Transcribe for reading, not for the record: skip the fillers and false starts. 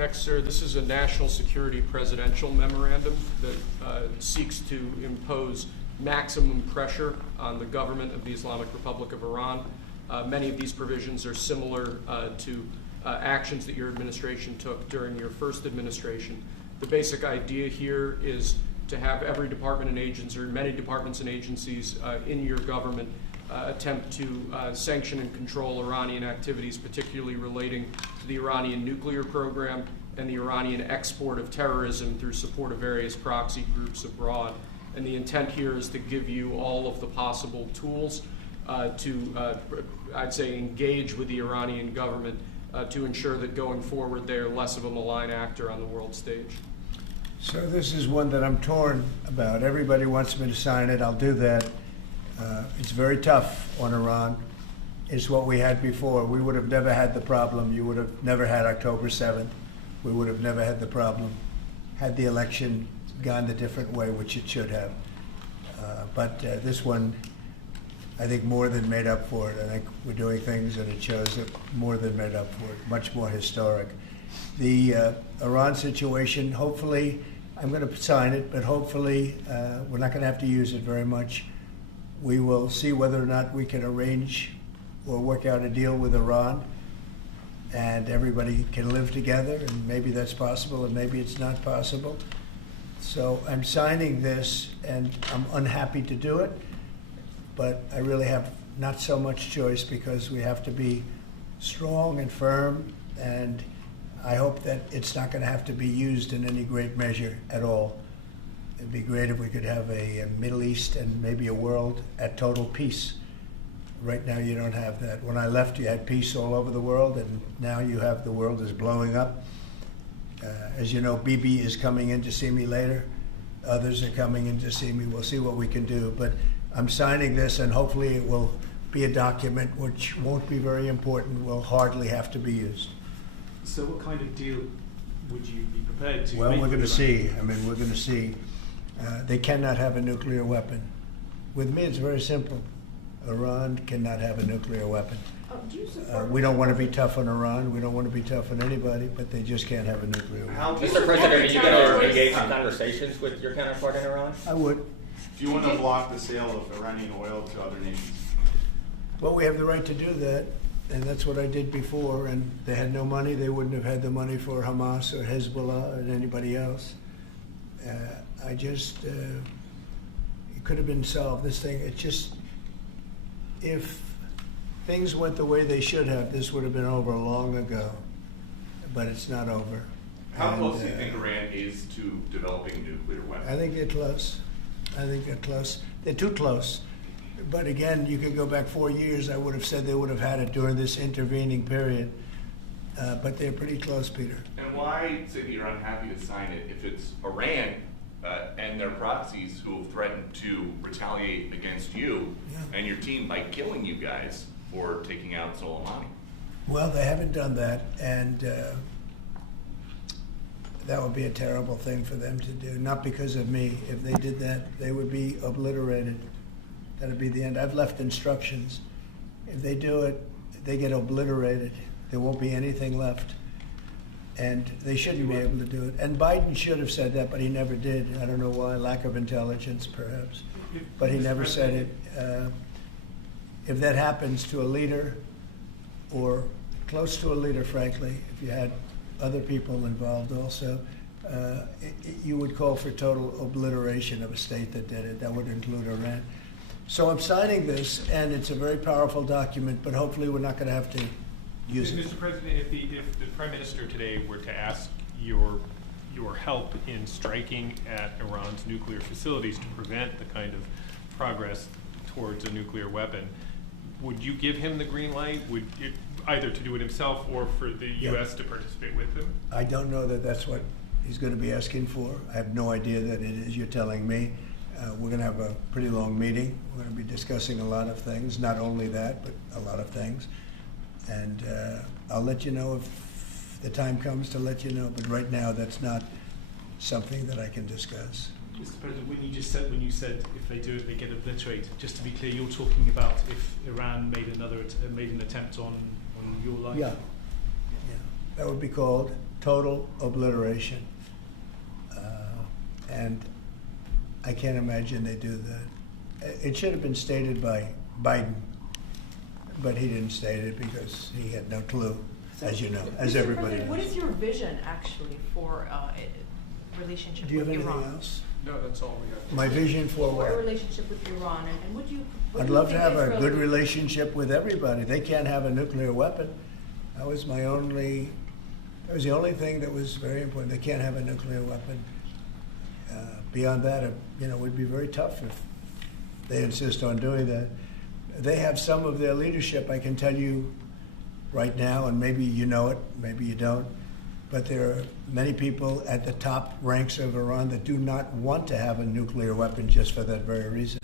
Next, sir, this is a national security presidential memorandum that seeks to impose maximum pressure on the government of the Islamic Republic of Iran. Many of these provisions are similar to actions that your administration took during your first administration. The basic idea here is to have every department and agency, or many departments and agencies in your government attempt to sanction and control Iranian activities, particularly relating to the Iranian nuclear program and the Iranian export of terrorism through support of various proxy groups abroad. And the intent here is to give you all of the possible tools to, I'd say, engage with the Iranian government to ensure that going forward they are less of a malign actor on the world stage. So this is one that I'm torn about. Everybody wants me to sign it. I'll do that. It's very tough on Iran. It's what we had before. We would have never had the problem. You would have never had October 7th. We would have never had the problem had the election gone a different way, which it should have. But this one, I think, more than made up for it. I think we're doing things, and it shows that more than made up for it, much more historic. The Iran situation, hopefully, I'm going to sign it, but hopefully we're not going to have to use it very much. We will see whether or not we can arrange or work out a deal with Iran, and everybody can live together, and maybe that's possible, and maybe it's not possible. So I'm signing this, and I'm unhappy to do it, but I really have not so much choice because we have to be strong and firm, and I hope that it's not going to have to be used in any great measure at all. It'd be great if we could have a Middle East and maybe a world at total peace. Right now you don't have that. When I left, you had peace all over the world, and now you have the world is blowing up. As you know, Bibi is coming in to see me later. Others are coming in to see me. We'll see what we can do. But I'm signing this, and hopefully it will be a document which won't be very important, will hardly have to be used. So what kind of deal would you be prepared to make? Well, we're going to see. I mean, we're going to see. They cannot have a nuclear weapon. With me, it's very simple. Iran cannot have a nuclear weapon. We don't want to be tough on Iran. We don't want to be tough on anybody, but they just can't have a nuclear weapon. Mr. President, are you going to engage in conversations with your counterpart in Iran? I would. Do you want to block the sale of Iranian oil to other nations? Well, we have the right to do that, and that's what I did before, and they had no money. They wouldn't have had the money for Hamas or Hezbollah or anybody else. It could have been solved. This thing, it just, if things went the way they should have, this would have been over long ago, but it's not over. How close do you think Iran is to developing nuclear weapons? I think they're close. I think they're close. They're too close. But again, you could go back 4 years, I would have said they would have had it during this intervening period. But they're pretty close, Peter. And why say that you're unhappy to sign it if it's Iran and their proxies who have threatened to retaliate against you and your team by killing you guys for taking out Soleimani? Well, they haven't done that, and that would be a terrible thing for them to do, not because of me. If they did that, they would be obliterated. That would be the end. I've left instructions. If they do it, they get obliterated. There won't be anything left. And they shouldn't be able to do it. And Biden should have said that, but he never did. I don't know why, lack of intelligence perhaps. But he never said it. If that happens to a leader, or close to a leader, frankly, if you had other people involved also, you would call for total obliteration of a state that did it. That would include Iran. So I'm signing this, and it's a very powerful document, but hopefully we're not going to have to use it. Mr. President, if the Prime Minister today were to ask your help in striking at Iran's nuclear facilities to prevent the kind of progress towards a nuclear weapon, would you give him the green light? Would it, either to do it himself or for the U.S. to participate with him? I don't know that that's what he's going to be asking for. I have no idea that it is. You're telling me. We're going to have a pretty long meeting. We're going to be discussing a lot of things, not only that, but a lot of things. And I'll let you know if the time comes to let you know, but right now that's not something that I can discuss. Mr. President, when you said if they do it, they get obliterated, just to be clear, you're talking about if Iran made an attempt on your life? Yeah. that would be called total obliteration. And I can't imagine they do that. It should have been stated by Biden, but he didn't state it because he had no clue, as you know, as Mr. everybody President, what knows. is your vision actually for relationship Do you have with anything Iran? else? No, that's all we have. My vision for For a what? relationship with Iran, and what do you? what I'd do you love to think have a Israel- good relationship with everybody. They can't have a nuclear weapon. That was the only thing that was very important. They can't have a nuclear weapon. Beyond that, it would be very tough if they insist on doing that. They have some of their leadership, I can tell you right now, and maybe you know it, maybe you don't, but there are many people at the top ranks of Iran that do not want to have a nuclear weapon just for that very reason.